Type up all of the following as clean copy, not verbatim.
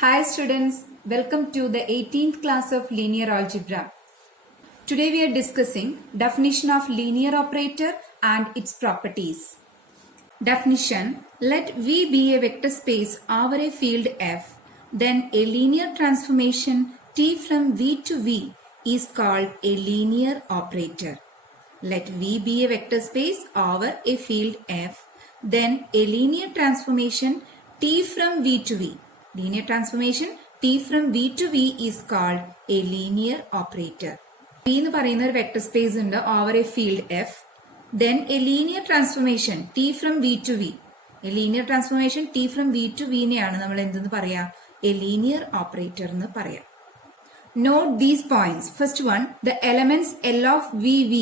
Hi students, welcome to the 18th class of linear algebra. Today we are discussing definition of linear operator and its properties. Definition: let V be a vector space over a field F, then a linear transformation T from V to V is called a linear operator. Let V be a vector space over a field F, then a linear transformation T from V to V. Linear transformation T from V to V is called a linear operator. V എന്ന് പറയുന്ന ഒരു vector space ഉണ്ട് over a field F. Then a linear transformation T from V to V. A linear transformation T from V to V നെയാണ് നമ്മൾ എന്തെന്ന് പറയാ? A linear operator എന്ന് പറയാം. Note these points. First one, the elements L of VV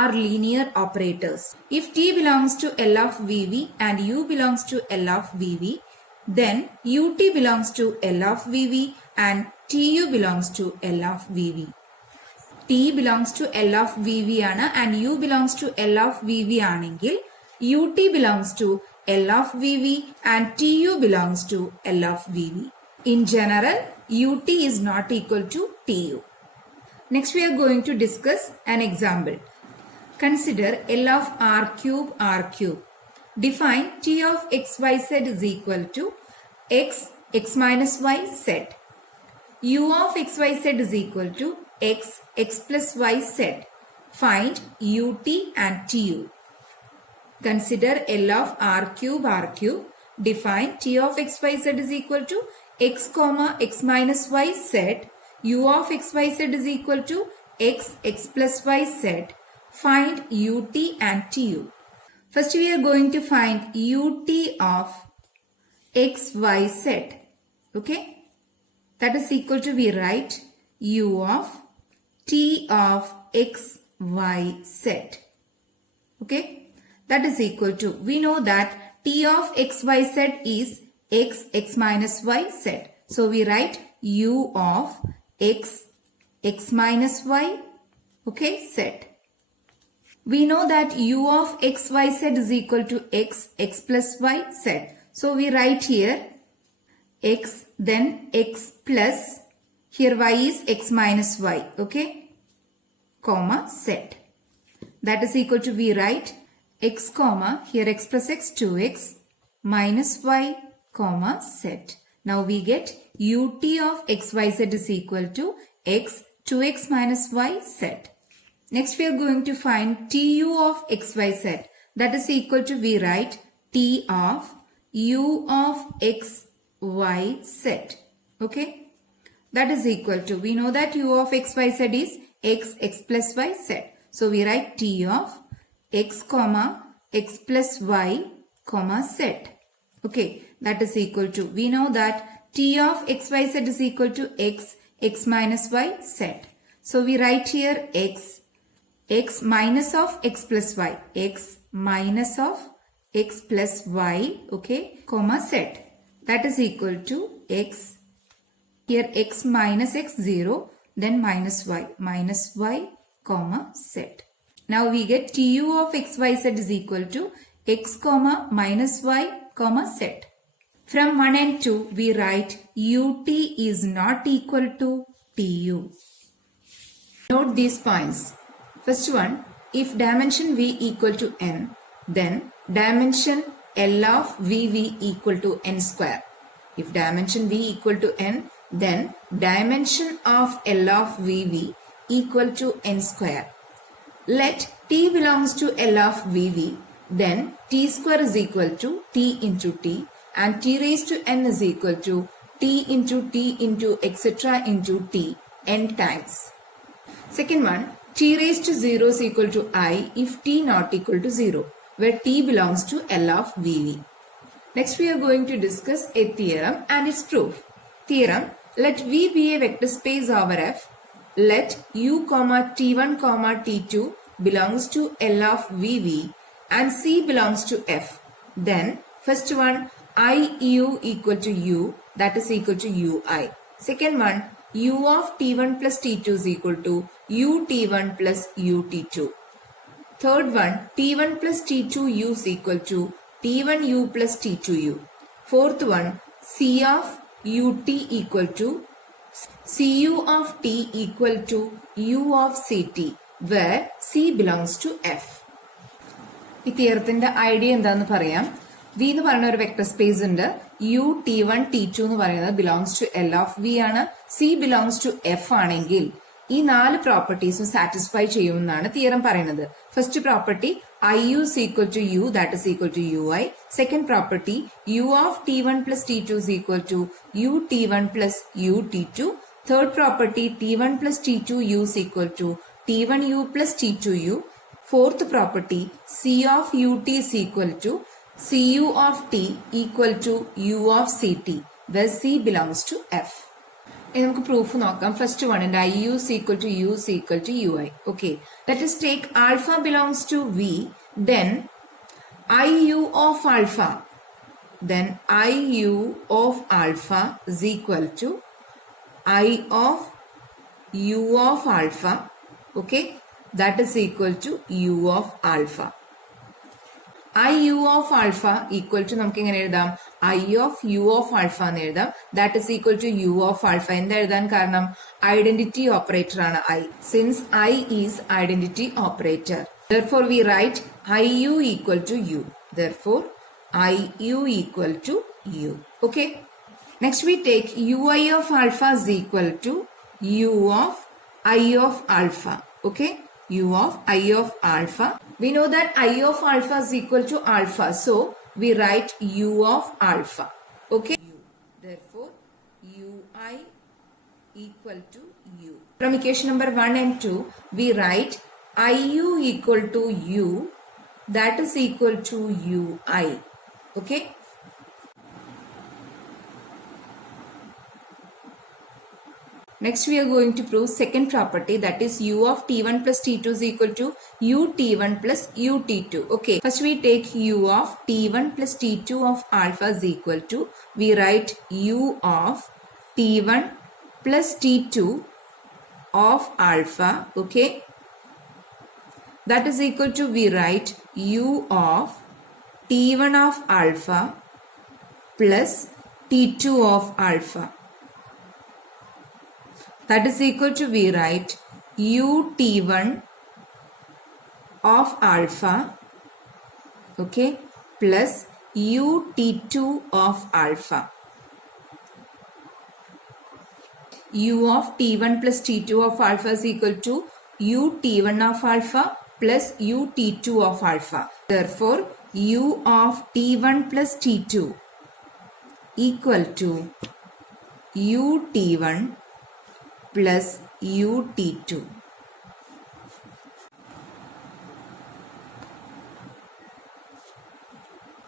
are linear operators. If T belongs to L of VV and U belongs to L of VV, then UT belongs to L of VV and TU belongs to L of VV. T belongs to L of VV ആണ് and U belongs to L of VV ആണെങ്കിൽ UT belongs to L of VV and TU belongs to L of VV. In general, UT is not equal to TU. Next we are going to discuss an example. Consider L of R cube. Define T of xyz is equal to x minus y z. U of xyz is equal to x plus y z. Find ut and tu. Consider L of R cube. Define T of xyz is equal to x comma x minus y z. U of xyz is equal to x plus y z. Find ut and tu. First we are going to find ut of xyz. Okay, that is equal to, we write u of t of xyz. Okay, that is equal to, we know that t of xyz is x minus y z. So we write u of x minus y, okay, z. We know that u of xyz is equal to x plus y z. So we write here x, then x plus, here y is x minus y, okay, comma z. That is equal to, we write x comma, here x plus x, 2x minus y, comma z. Now we get ut of xyz is equal to x, 2x minus y, z. Next we are going to find tu of xyz. That is equal to, we write t of u of x, y, z. Okay, that is equal to, we know that u of x, y, z is x plus y, z. So we write t of x comma x plus y comma z. Okay, that is equal to, we know that t of x, y, z is equal to x minus y, z. So we write here x minus of x plus y, x minus of x plus y, okay, comma z. That is equal to x, here x minus x 0, then minus y, comma z. Now we get tu of xyz is equal to x comma minus y, comma z. From 1 and 2 we write ut is not equal to tu. Note these points. First one, if dimension v equal to n, then dimension L of VV equal to n square. If dimension v equal to n, then dimension of L of VV equal to n square. Let t belongs to L of VV, then t square is equal to t into t and t raised to n is equal to t into etc. into t n times. Second one, t raised to 0 is equal to I if t not equal to 0, where t belongs to L of VV. Next we are going to discuss a theorem and its proof. Theorem: let V be a vector space over F. Let u comma t1 comma t2 belongs to L of VV and C belongs to F. Then first one, I u equal to u, that is equal to ui. Second one, u of t1 plus t2 is equal to ut1 plus ut2. Third one, t1 plus t2u is equal to t1u plus t2u. Fourth one, c of ut equal to cu of t equal to u of ct, where c belongs to f. ഈ തിയറത്തിന്റെ idea എന്താന്ന് പറയാം. V എന്ന് പറയുന്ന ഒരു vector space ഉണ്ട്. U t1 t2 എന്ന് പറയുന്നത് belongs to L of V ആണ്. സി ബിലോങ്സ് ടു എഫ് ആണെങ്കിൽ ഈ 4 പ്രോപ്പർട്ടീസും സാറ്റിസ്ഫൈ ചെയ്യുമെന്നാണ് തിയറം പറയുന്നത്. First property IU is equal to U, that is equal to UI. Second property U of T1 plus T2 is equal to U T1 plus U T2. Third property T1 plus T2 U is equal to T1 U plus T2 U. Fourth property C of UT is equal to CU of T equal to U of CT, where C belongs to F. ഇനി നമുക്ക് proof നോക്കാം. First one ഉണ്ട് IU is equal to U is equal to UI. Okay, let us take alpha belongs to V, then IU of alpha, then IU of alpha is equal to I of U of alpha. Okay, that is equal to U of alpha. IU of alpha equal to നമുക്ക് എങ്ങനെ എഴുതാം? I of U of alpha എന്ന് എഴുതാം. That is equal to U of alpha. എന്താ എഴുതാൻ കാരണം? Identity operator ആണ് I. Since I is identity operator, therefore we write IU equal to U. Therefore IU equal to U. Okay. Next we take UI of alpha is equal to U of I of alpha. Okay. U of I of alpha. We know that I of alpha is equal to alpha. So we write U of alpha. Okay. U. Therefore UI equal to U. From equation number 1 and 2, we write IU equal to U. That is equal to UI. Okay. Next we are going to prove second property, that is U of T1 plus T2 is equal to U T1 plus U T2. Okay, first we take U of T1 plus T2 of alpha is equal to, we write U of T1 plus T2 of alpha. Okay, that is equal to, we write U of T1 of alpha plus T2 of alpha. That is equal to, we write U T1 of alpha, okay, plus U T2 of alpha. U of T1 plus T2 of alpha is equal to U T1 of alpha plus U T2 of alpha. Therefore U of T1 plus T2 equal to U T1 plus UT2.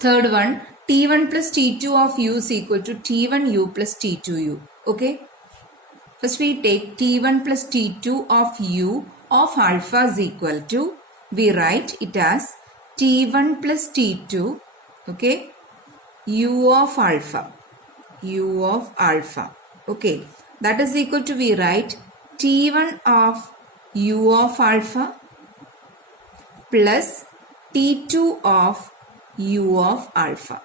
Third one, T1 plus T2 of U is equal to T1U plus T2U. Okay. First we take T1 plus T2 of U of alpha is equal to, we write it as T1 plus T2, okay, U of alpha, U of alpha. Okay. That is equal to, we write T1 of U of alpha plus T2 of U of alpha.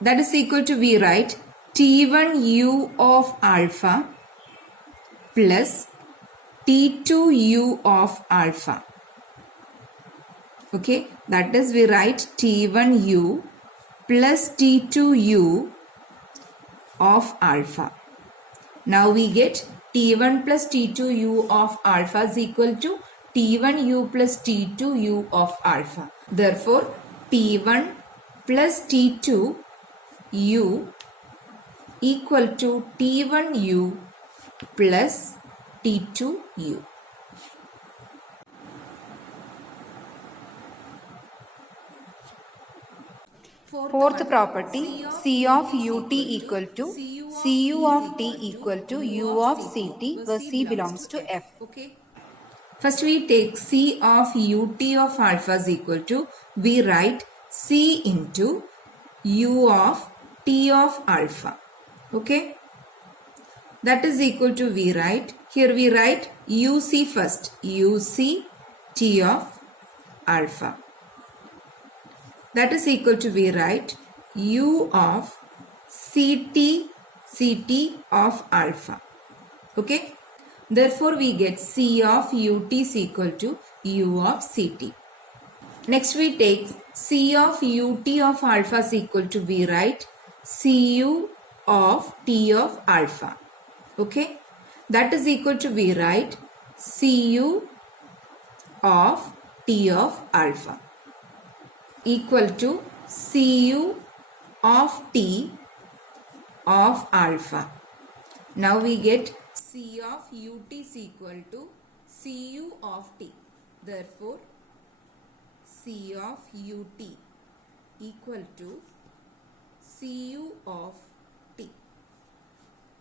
That is equal to, we write T1 U of alpha plus T2 U of alpha. Okay, that is, we write T1 U plus T2 U of alpha. Now we get T1 plus T2 U of alpha is equal to T1 U plus T2 U of alpha. Therefore T1 plus T2 U equal to T1 U plus T2 U. Fourth property, C of UT equal to CU of T equal to U of CT, where C belongs to F. Okay. First we take C of UT of alpha is equal to, we write C into U of T of alpha. Okay. That is equal to, we write, here we write UC first, UC T of alpha. That is equal to, we write U of CT of alpha. Okay. Therefore, we get C of UT is equal to U of CT. Next, we take C of UT of alpha is equal to, we write CU of T of alpha. Okay. That is equal to, we write CU of T of alpha equal to CU of T of alpha. Now we get C of UT is equal to CU of T. Therefore, C of UT equal to CU of T.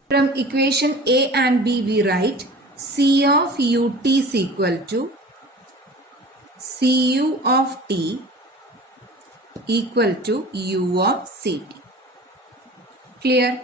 From equation A and B, we write C of UT is equal to CU of T equal to U of CT. Clear?